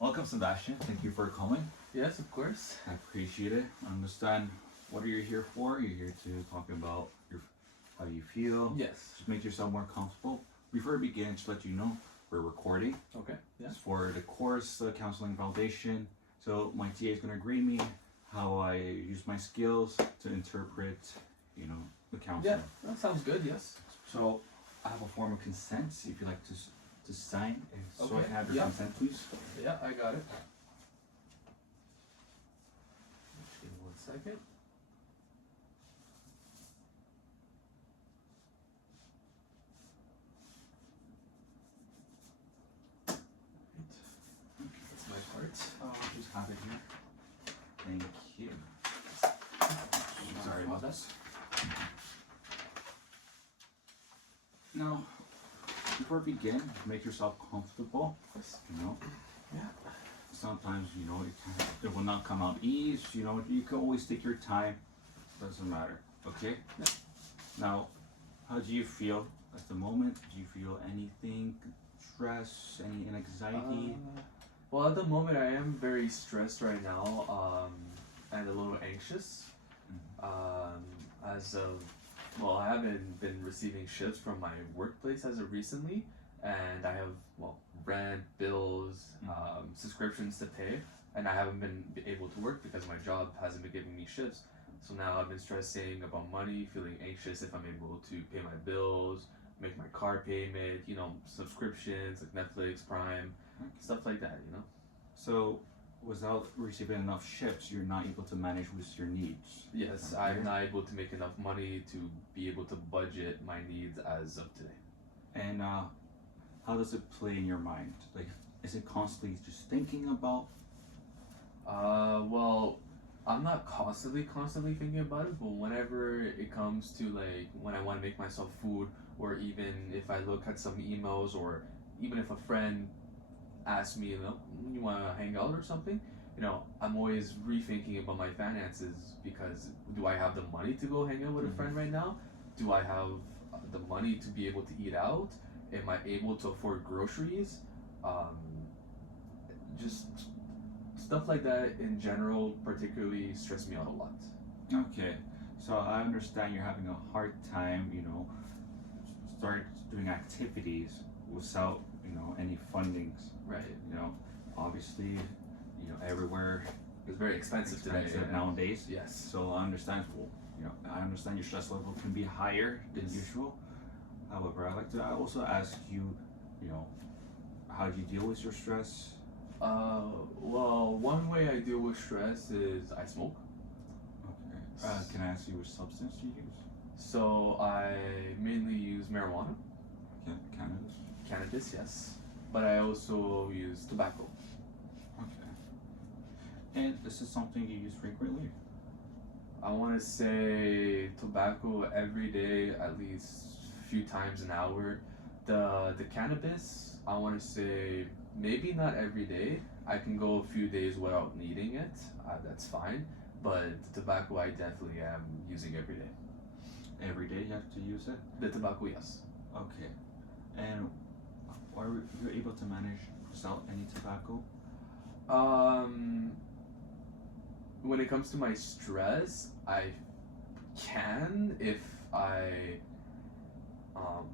Welcome, Sebastian. Thank you for coming. Yes, of course. I appreciate it. I understand what are you here for. You're here to talk about how you feel. Yes. Just make yourself more comfortable. Before we begin, just let you know we're recording. Okay. Yeah. It's for the course Counseling Foundation. So my TA is going to grade me how I use my skills to interpret, the counseling. Yeah, that sounds good. Yes. So I have a form of consent. If you'd like to sign, so I Okay, can have your yeah. consent, please. Yeah, I got it. Just give me 1 second. That's my part. Just have it here. Thank you. Sorry about that. Now, before we begin, make yourself comfortable. Yeah. Sometimes, it will not come out easy. You can always take your time. Doesn't matter. Okay? Yeah. Now, how do you feel at the moment? Do you feel anything? Stress? Any anxiety? Well, at the moment, I am very stressed right now, and a little anxious. I haven't been receiving shifts from my workplace as of recently, and I have rent, bills, subscriptions to pay, and I haven't been able to work because my job hasn't been giving me shifts. So now I've been stressing about money, feeling anxious if I'm able to pay my bills, make my car payment, subscriptions like Netflix, Prime, stuff like that. So, without receiving enough shifts, you're not able to manage with your needs. Yes, Okay. I'm not able to make enough money to be able to budget my needs as of today. And how does it play in your mind? Like, is it constantly just thinking about? Well, I'm not constantly thinking about it, but whenever it comes to like when I want to make myself food, or even if I look at some emails, or even if a friend asks me, you want to hang out or something, I'm always rethinking about my finances, because do I have the money to go hang out with a friend right now? Do I have the money to be able to eat out? Am I able to afford groceries? Just stuff like that in general particularly stress me out a lot. Okay, so I understand you're having a hard time, start doing activities without, any fundings. Right. Obviously, everywhere It's very expensive today. Yeah. nowadays. Yes. So I understand. I understand your stress level can be higher than Yes. usual. However, I like to also ask you, how do you deal with your stress? Well, one way I deal with stress is I smoke. Okay. Can I ask you which substance you use? So I mainly use marijuana, Cannabis. cannabis, yes, but I also use tobacco. Okay. And this is something you use frequently? I want to say tobacco every day, at least a few times an hour. The cannabis, I want to say maybe not every day. I can go a few days without needing it. That's fine. But the tobacco, I definitely am using every day. Every day you have to use it? The tobacco, yes. Okay. And are you able to manage without any tobacco? When it comes to my stress, I can if I um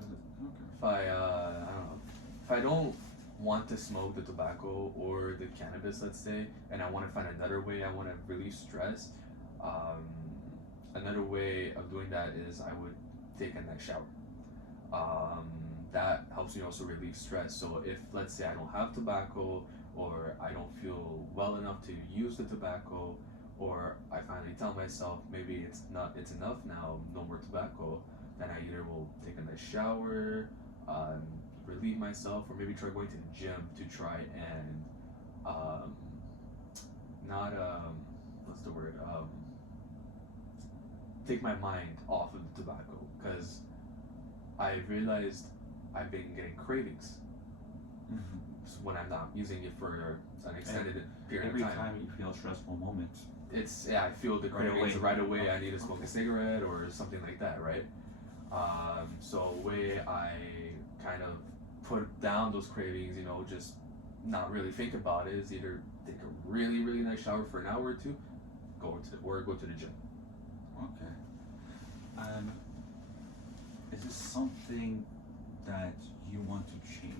if I I don't know, if I don't want to smoke the tobacco or the cannabis, let's say, and I want to find another way, I want to relieve stress. Another way of doing that is I would take a nice shower. That helps me also relieve stress. So if, let's say, I don't have tobacco, or I don't feel well enough to use the tobacco, or I finally tell myself maybe it's enough now, no more tobacco, then I either will take a nice shower, relieve myself, or maybe try going to the gym to try and not what's the word, take my mind off of the tobacco, because I realized I've been getting cravings when I'm not using it for an extended period Every of time. time you feel stressful moments. I feel the Right cravings away. right away. I need to smoke Okay. a cigarette or something like that, right? So a way I kind of put down those cravings, just not really think about it, is either take a really, really nice shower for an hour or two, go to the gym. Okay. And is this something that you want to change?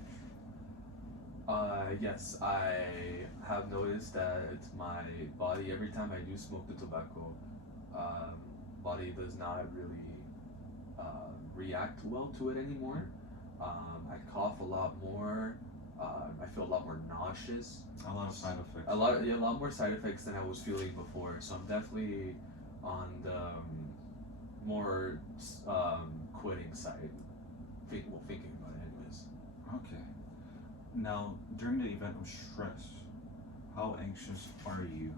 Yes, I have noticed that my body, every time I do smoke the tobacco, um, body does not really react well to it anymore. I cough a lot more. I feel a lot more nauseous. A lot of side effects. Yeah, a lot more side effects than I was feeling before. So I'm definitely on the more quitting side. Thinking about it, anyways. Okay. Now, during the event of stress, how anxious are you?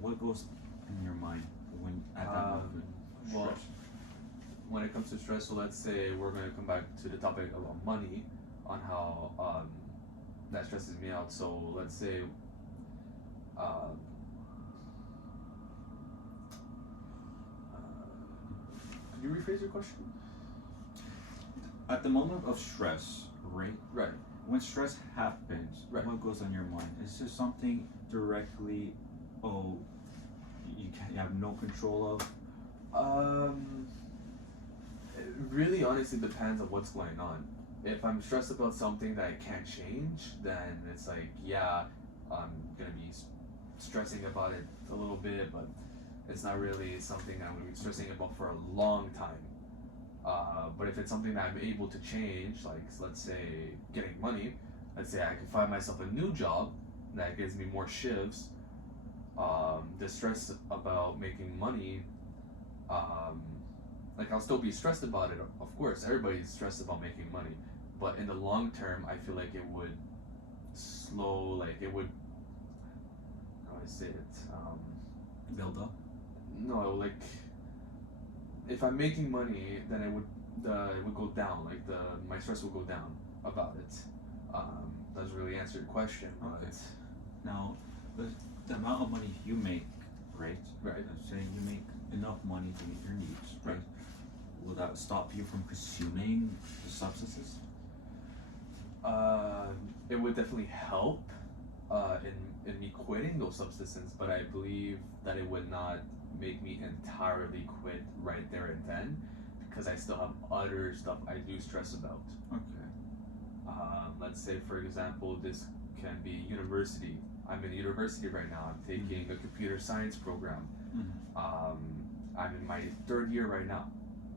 What goes in your mind when at that moment of well, stress? When it comes to stress, so let's say we're going to come back to the topic about money, on how that stresses me out. So let's say um, could you rephrase your question? At the moment of stress, right? Right. When stress happens, Right. what goes on your mind? Is there something directly, oh, you have no control of? It really honestly depends on what's going on. If I'm stressed about something that I can't change, then it's like, yeah, I'm gonna be stressing about it a little bit, but it's not really something I'm gonna be stressing about for a long time. But if it's something that I'm able to change, like let's say getting money, let's say I can find myself a new job that gives me more shifts. The stress about making money, um, like I'll still be stressed about it. Of course, everybody's stressed about making money, but in the long term, I feel like it would like it would, how do I say it? Build up? No, like if I'm making money, then it would go down. Like my stress will go down about it. Doesn't really answer your question, but Okay. Now, the amount of money you make, right? Right. Let's say you make enough money to meet your needs, right? Right. Will that stop you from consuming the substances? it would definitely help in me quitting those substances, but I believe that it would not make me entirely quit right there and then, because I still have other stuff I do stress about. Okay. Let's say, for example, this can be university. I'm in university right now. I'm taking a computer science program. Mhm. I'm in my third year right now.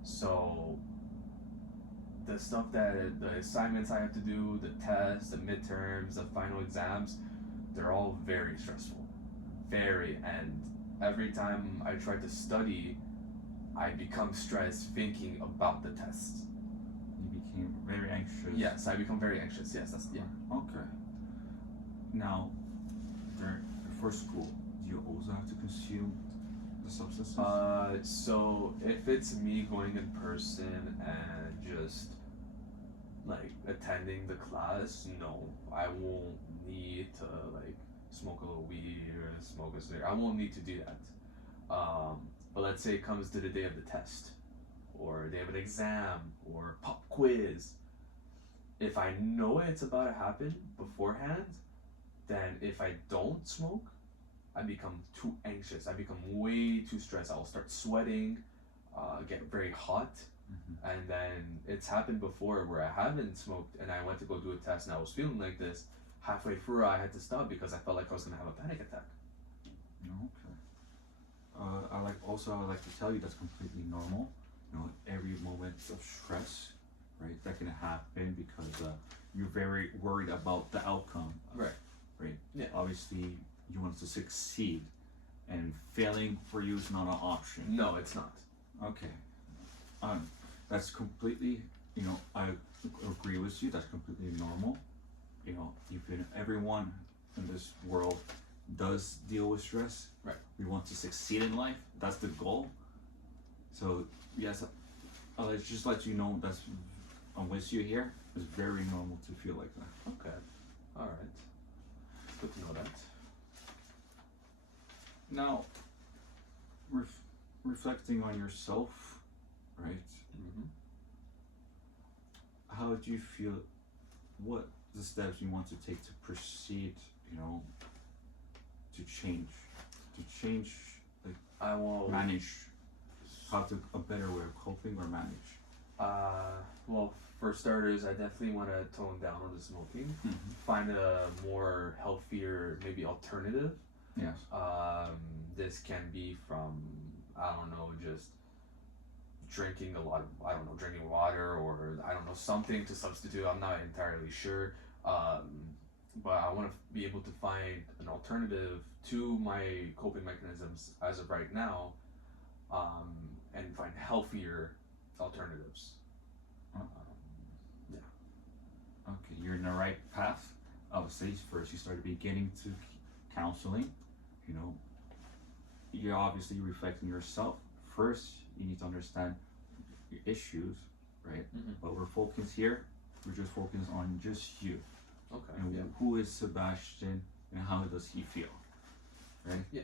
So the stuff the assignments I have to do, the tests, the midterms, the final exams, they're all very stressful. Very. And every time I try to study, I become stressed thinking about the tests. You became very anxious. Yes, I become very anxious. Yes, yeah. Okay. Now, for school, do you also have to consume the substances? So if it's me going in person and just like attending the class, no, I won't need to like smoke a little weed or smoke a cigarette. I won't need to do that. But let's say it comes to the day of the test, or day of an exam, or pop quiz. If I know it's about to happen beforehand, then if I don't smoke, I become too anxious. I become way too stressed. I'll start sweating, get very hot, and then it's happened before where I haven't smoked and I went to go do a test and I was feeling like this. Halfway through, I had to stop because I felt like I was gonna have a panic attack. Okay. I would like to tell you that's completely normal. You know, every moment of stress, right, that can happen because you're very worried about the outcome. Right. Right. Yeah. Obviously, you want to succeed, and failing for you is not an option. No, it's not. Okay. That's completely, I agree with you. That's completely normal. Everyone in this world does deal with stress. Right. We want to succeed in life. That's the goal. So yes, I'll just let you know I'm with you here. It's very normal to feel like that. Okay. All right. Good to know that. Now, reflecting on yourself, right? Mm-hmm. How how do you feel? What the steps you want to take to proceed? You know, to change, like I will. manage how to a better way of coping or manage. Well, for starters, I definitely want to tone down on the smoking. Mm-hmm. Find a more healthier, maybe alternative. Yes. This can be from, I don't know, just drinking a lot of, I don't know, drinking water, or I don't know, something to substitute. I'm not entirely sure. But I want to be able to find an alternative to my coping mechanisms as of right now, and find healthier alternatives. Okay, you're in the right path. I would say first you start beginning to counseling. You know, you're obviously reflecting yourself. First, you need to understand your issues, right? Mm-hmm. But we're focused here. We're just focused on just you Okay. and Yeah. who is Sebastian and how does he feel, right? Yeah.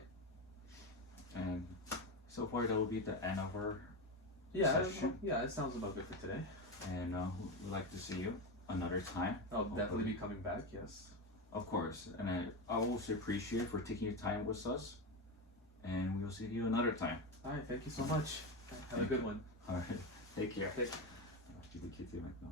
And so far, that will be the end of our Yeah. session. Yeah. It sounds about good for today. And we'd like to see you another time. I'll definitely Hopefully. be coming back. Yes. Of course, and I also appreciate for taking your time with us, and we'll see you another time. All right. Thank you so much. Have a Thank good you. one. All right, take care. Take- Acho que aqui tem mais não.